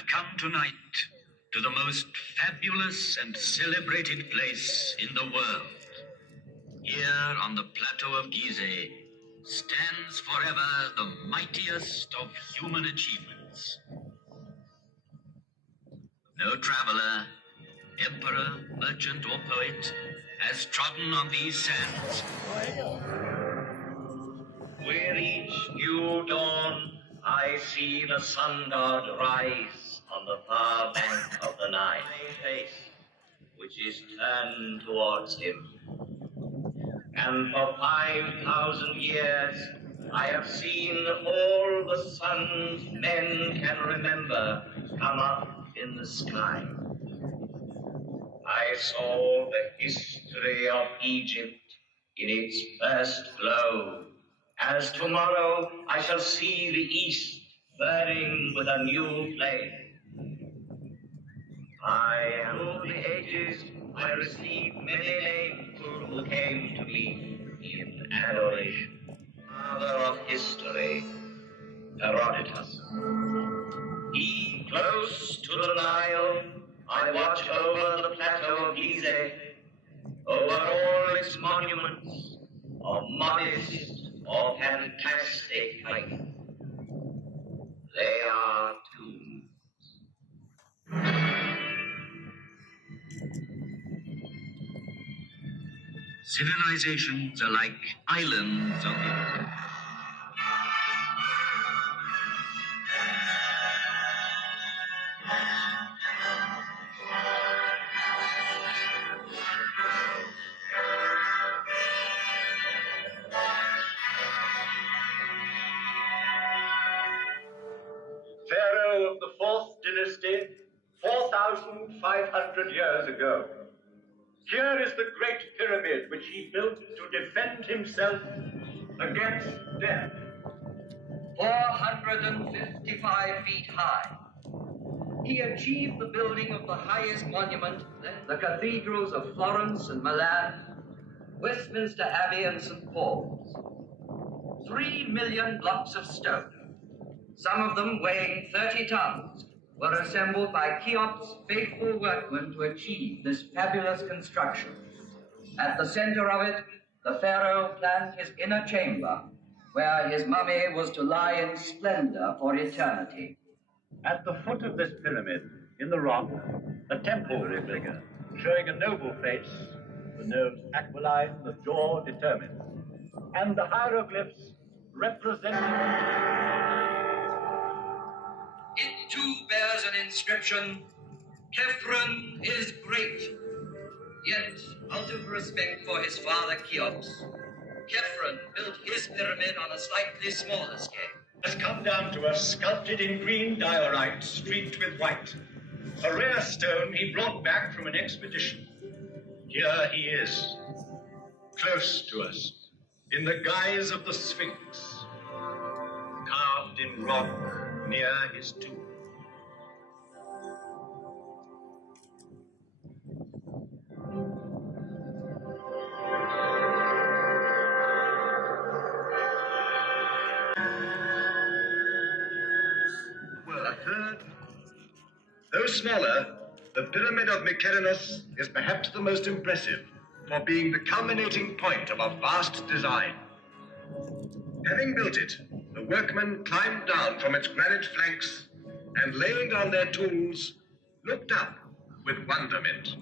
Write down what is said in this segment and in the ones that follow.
have come tonight to the most fabulous and celebrated place in the world. Here on the plateau of Gizeh stands forever the mightiest of human achievements. No traveler, emperor, merchant, or poet has trodden on these sands. With each new dawn, I see the sun god rise on the far bank of the Nile. My face, which is turned towards him. And for 5,000 years, I have seen all the suns men can remember come up in the sky. I saw the history of Egypt in its first glow, as tomorrow I shall see the east burning with a new flame. Through the ages, I received many names who came to me in adoration. Father of history, Herodotus. He, close to the Nile, I watch over the plateau of Gizeh, over all its monuments, of modest or fantastic height. They are tombs. Civilizations are like islands on the earth. Pharaoh of the 4th dynasty, 4,500 years ago. Here is the great pyramid which he built to defend himself against death. 455 feet high. He achieved the building of the highest monument, the cathedrals of Florence and Milan, Westminster Abbey and St. Paul's. 3 million blocks of stone, some of them weighing 30 tons, were assembled by Cheops' faithful workmen to achieve this fabulous construction. At the center of it, the pharaoh planned his inner chamber, where his mummy was to lie in splendor for eternity. At the foot of this pyramid, in the rock, a temple figure, showing a noble face, the nose aquiline, the jaw determined, and the hieroglyphs representing... It too bears an inscription, Khephren is great. Yet, out of respect for his father Cheops, Khephren built his pyramid on a slightly smaller scale. Has come down to us sculpted in green diorite streaked with white. A rare stone he brought back from an expedition. Here he is, close to us, in the guise of the Sphinx, carved in rock near his tomb. Though smaller, the Pyramid of Mykerinos is perhaps the most impressive for being the culminating point of a vast design. Having built it, the workmen climbed down from its granite flanks and, laying down their tools, looked up with wonderment.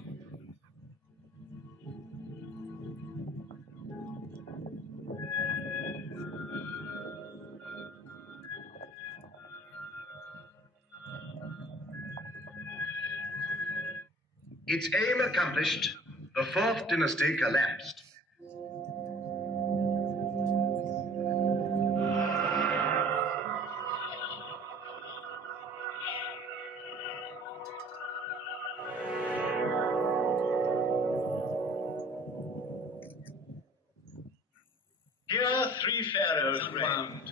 Its aim accomplished, the 4th dynasty collapsed. Here 3 pharaohs reigned,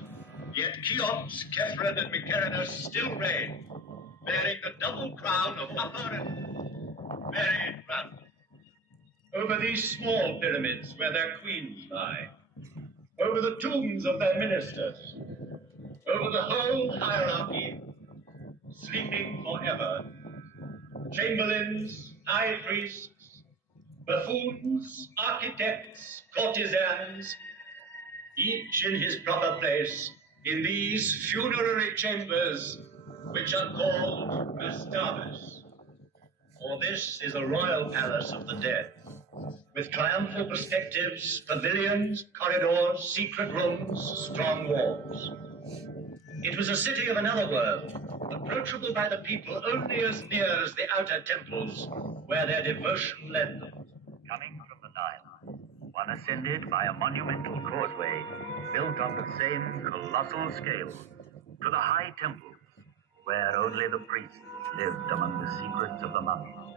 yet Cheops, Khephren, and Mykerinos still reign, bearing the double crown of upper and very proud. Over these small pyramids where their queens lie, over the tombs of their ministers, over the whole hierarchy, sleeping forever. Chamberlains, high priests, buffoons, architects, courtesans, each in his proper place in these funerary chambers, which are called mastabas. For this is a royal palace of the dead, with triumphal perspectives, pavilions, corridors, secret rooms, strong walls. It was a city of another world, approachable by the people only as near as the outer temples, where their devotion led them. Coming from the Nile, one ascended by a monumental causeway built on the same colossal scale to the high temples, where only the priests lived among the secrets of the mummies.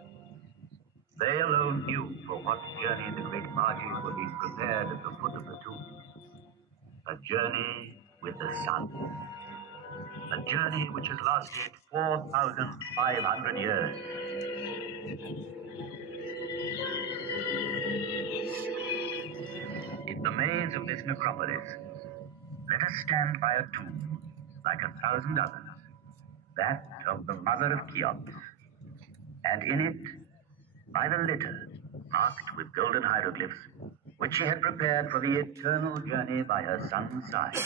They alone knew for what journey the great barges were being prepared at the foot of the tomb. A journey with the sun. A journey which has lasted 4,500 years. In the maze of this necropolis, let us stand by a tomb like 1,000 others, that of the mother of Cheops, and in it, by the litter marked with golden hieroglyphs, which she had prepared for the eternal journey by her son's side.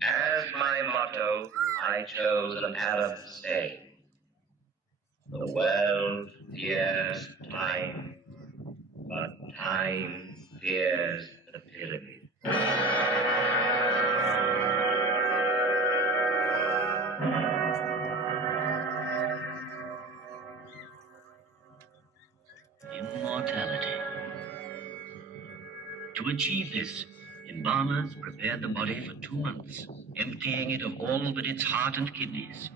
As my motto, I chose an Arab saying. The world fears time, but time fears the pyramid. Immortality. To achieve this, embalmers prepared the body for 2 months, emptying it of all but its heart and kidneys.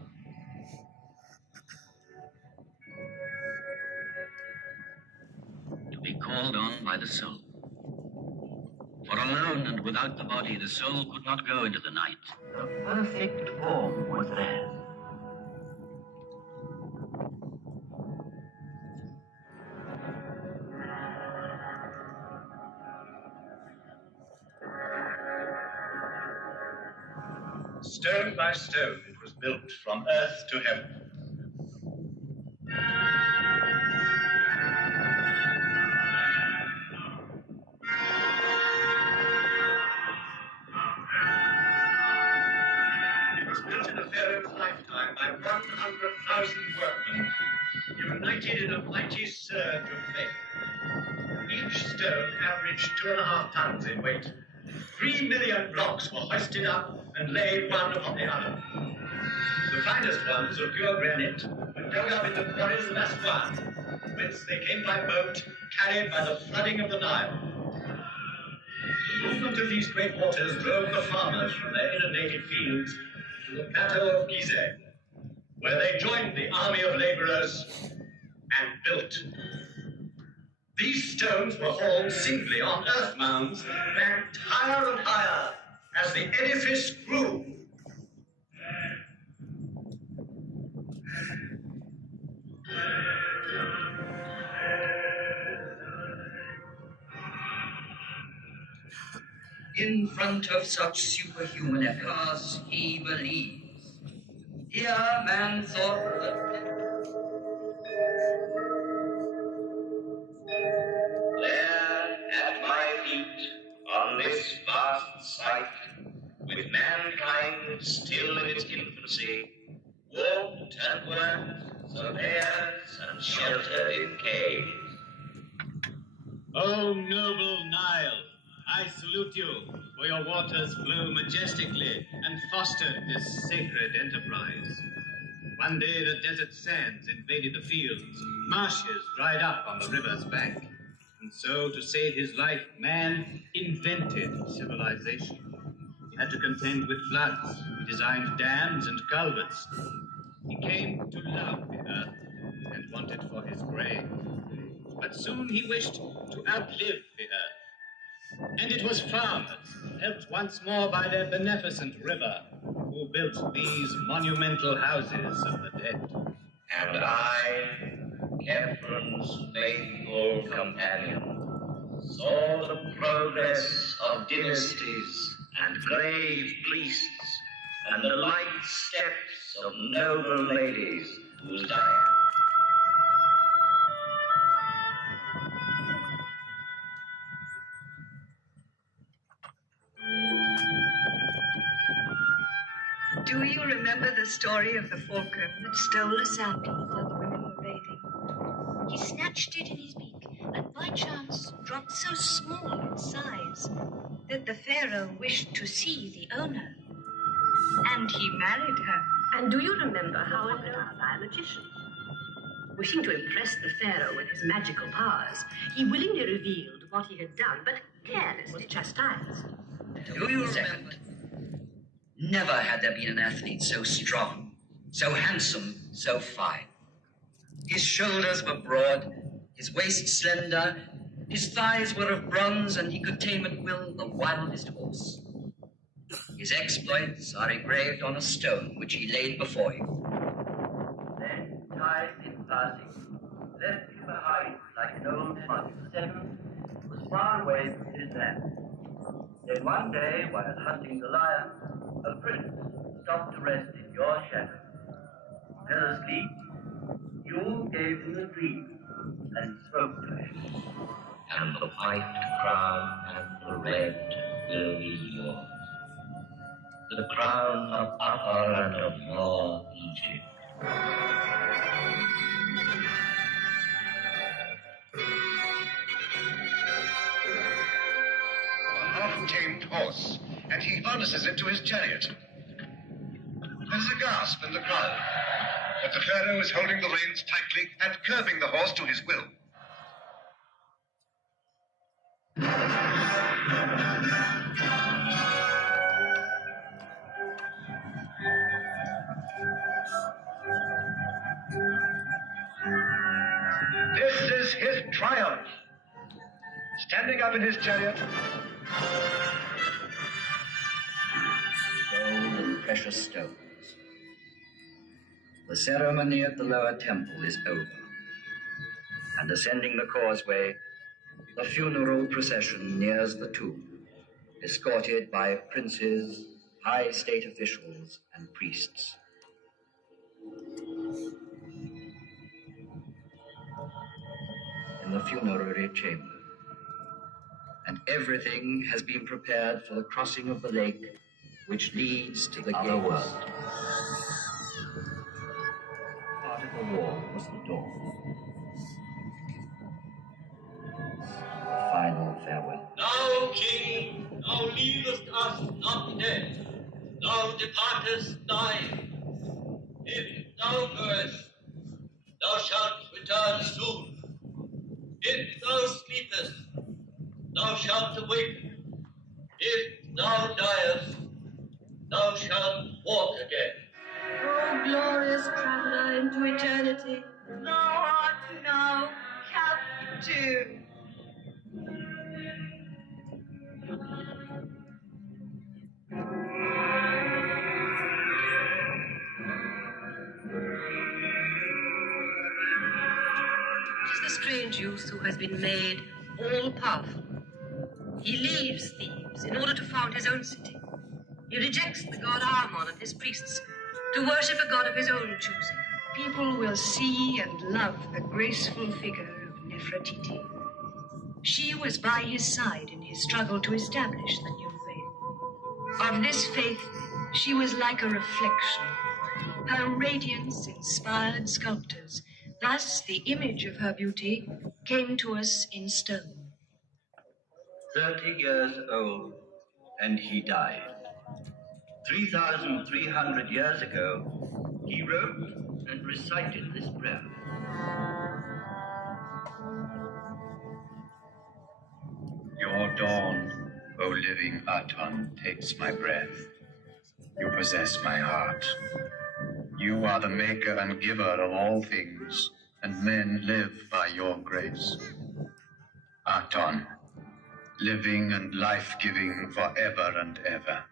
To be called on by the soul. For alone and without the body, the soul could not go into the night. The perfect form was there. Stone by stone, it was built from earth to heaven. It was built in a pharaoh's lifetime by 100,000 workmen, united in a mighty surge of faith. Each stone averaged 2.5 tons in weight. 3 million blocks were hoisted up and laid one upon the other. The finest ones of pure granite were dug up in the quarries of Aswan, whence they came by boat, carried by the flooding of the Nile. The movement of these great waters drove the farmers from their inundated fields to the plateau of Gizeh, where they joined the army of laborers and built. These stones were hauled singly on earth mounds, banked higher and higher as the edifice grew. In front of such superhuman efforts, he believes. Here man thought that There, at my feet, on this vast site, with mankind still in its infancy, walked and worked surveyors and sheltered in caves. O noble Nile, I salute you, for your waters flow majestically and fostered this sacred enterprise. One day the desert sands invaded the fields, marshes dried up on the river's bank. And so, to save his life, man invented civilization. He had to contend with floods. He designed dams and culverts. He came to love the earth and wanted for his grave. But soon he wished to outlive the earth. And it was farmers, helped once more by their beneficent river, who built these monumental houses of the dead. And I, Kefren's faithful companion, saw the progress of dynasties and grave priests, and the light steps of noble ladies whose Diana. Do you remember the story of the falcon that stole a sandal while the women were bathing? He snatched it in his beak, and by chance dropped so small in size that the pharaoh wished to see the owner. And he married her. And do you remember how it was by a magician? Wishing to impress the pharaoh with his magical powers, he willingly revealed what he had done, but carelessly chastised. Do you remember? Never had there been an athlete so strong, so handsome, so fine. His shoulders were broad, his waist slender, his thighs were of bronze, and he could tame at will the wildest horse. His exploits are engraved on a stone which he laid before you. Then time in passing left him behind like an old monk. Seven was far away from his land. Then one day, while hunting the lion, a prince stopped to rest in your shadow. Fell asleep, you gave him a dream and spoke to him. And the white crown and the red will be yours. The crown of Upper and of Lower Egypt. A half-tamed horse, and he harnesses it to his chariot. There's a gasp in the crowd, but the pharaoh is holding the reins tightly and curbing the horse to his will. This is his triumph. Standing up in his chariot, Gold and precious stones. The ceremony at the lower temple is over, and ascending the causeway, the funeral procession nears the tomb, escorted by princes, high state officials, and priests. In the funerary chamber, and everything has been prepared for the crossing of the lake which leads to the other world. Part of the wall was the door. The final farewell. Thou, King, thou leavest us not dead. Thou departest thine. If thou goest, thou shalt return soon. If thou sleepest, thou shalt awake. If thou diest, thou shalt walk again. Oh, glorious traveler into eternity. Thou art now captive. It is the strange youth who has been made all-powerful. He leaves Thebes in order to found his own city. He rejects the god Amon and his priests to worship a god of his own choosing. People will see and love the graceful figure of Nefertiti. She was by his side in his struggle to establish the new faith. Of this faith, she was like a reflection. Her radiance inspired sculptors. Thus, the image of her beauty came to us in stone. 30 years old, and he died. 3,300 years ago, he wrote and recited this prayer. Your dawn, O living Aton, takes my breath. You possess my heart. You are the maker and giver of all things, and men live by your grace. Aton, living and life-giving forever and ever.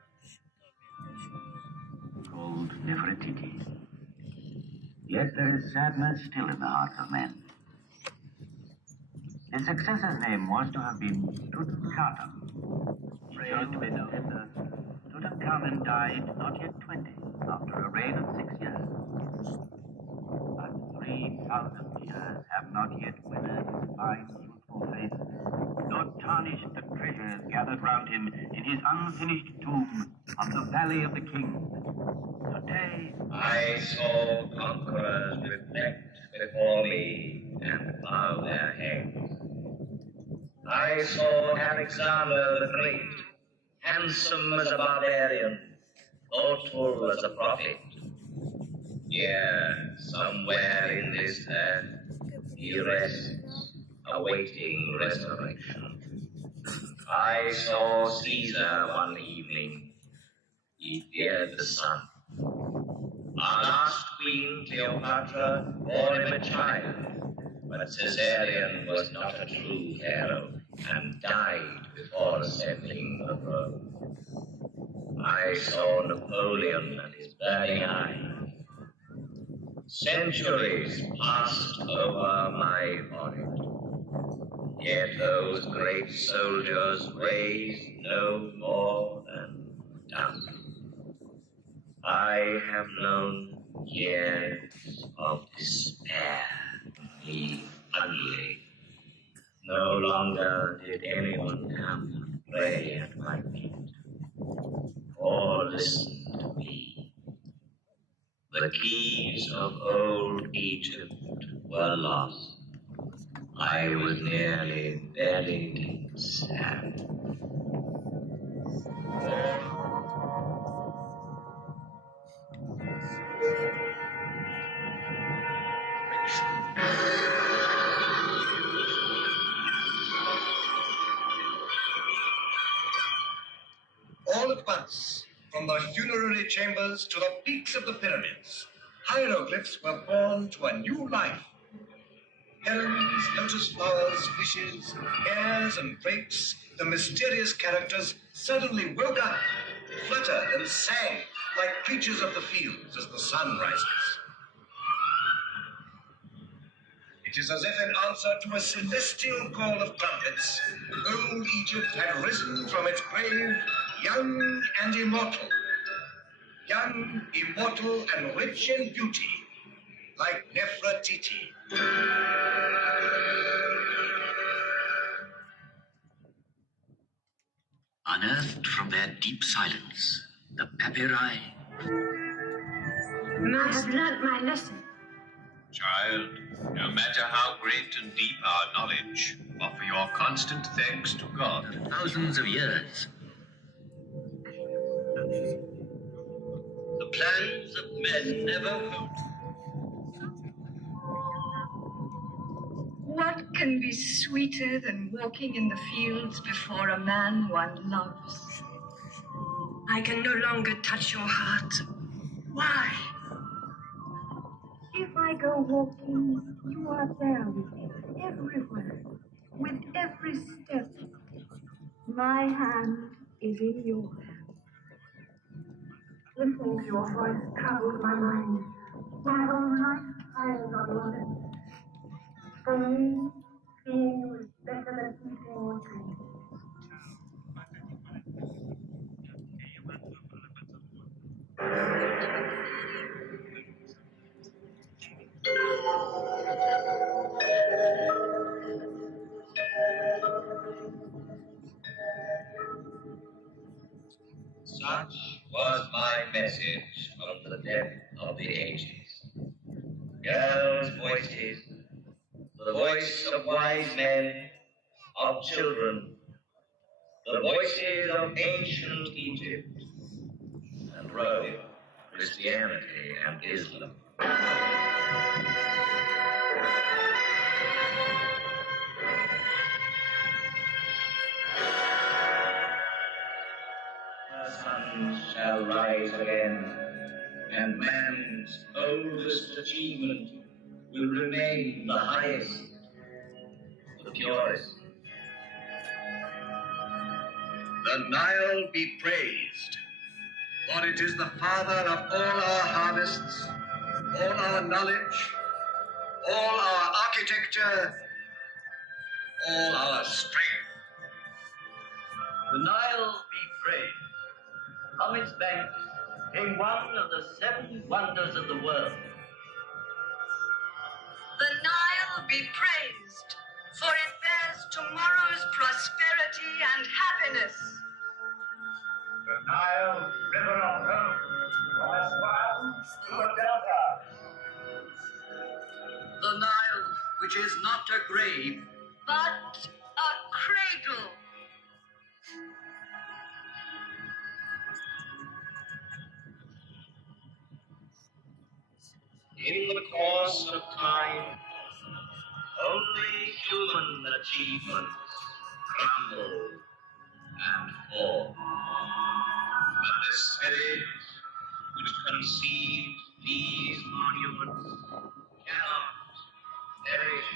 Called Nefertiti. Yet there is sadness still in the hearts of men. His successor's name was to have been Tutankhaten, Return to his sister, Tutankhamen died not yet 20, after a reign of 6 years. But 3,000 years have not yet withered his fine, youthful face, nor tarnished the treasures gathered round him in his unfinished tomb of the Valley of the Kings. Today, I saw conquerors reflect before me and bow their heads. I saw Alexander the Great, handsome as a barbarian, thoughtful as a prophet. Here, somewhere in this earth, he rests, awaiting resurrection. I saw Caesar one evening. He feared the sun. Our last queen, Cleopatra, bore him a child, but Caesarion was not a true pharaoh and died before ascending the throne. I saw Napoleon and his burning eye. Centuries passed over my forehead, yet those great soldiers raised no more than dust. I have known years of despair leave ugly. No longer did anyone come and pray at my feet or listen to me. The keys of old Egypt were lost. I was nearly buried in sand. All at once, from the funerary chambers to the peaks of the pyramids, hieroglyphs were born to a new life. Herons, lotus flowers, fishes, hares, and drapes, the mysterious characters suddenly woke up, fluttered, and sang like creatures of the fields as the sun rises. It is as if in answer to a celestial call of trumpets, old Egypt had risen from its grave, young and immortal. Young, immortal, and rich in beauty, like Nefertiti. Unearthed from their deep silence, the papyri. I have learnt my lesson. Child, no matter how great and deep our knowledge, offer your constant thanks to God. Thousands of years. The plans of men never hold. What can be sweeter than walking in the fields before a man one loves? I can no longer touch your heart. Why? If I go walking, you are there with me, everywhere, with every step. My hand is in your hand. Listening to your voice troubles my mind. My whole life hangs on your lips. For me, seeing you is better than eating or drinking. Such was my message from the depth of the ages. Girls' voices, the voice of wise men, of children, the voices of ancient Egypt, and Rome, Christianity, and Islam. The sun shall rise again, and man's oldest achievement will remain the highest, the purest. The Nile be praised, for it is the father of all our harvests, all our knowledge, all our architecture, all our strength. The Nile be frame. From its banks came one of the 7 wonders of the world. The Nile be praised, for it bears tomorrow's prosperity and happiness. The Nile, river of hope, from a swamp to a delta. The Nile, which is not a grave, But a cradle. In the course of time, only human achievements crumble and fall. But the spirit which conceived these monuments cannot perish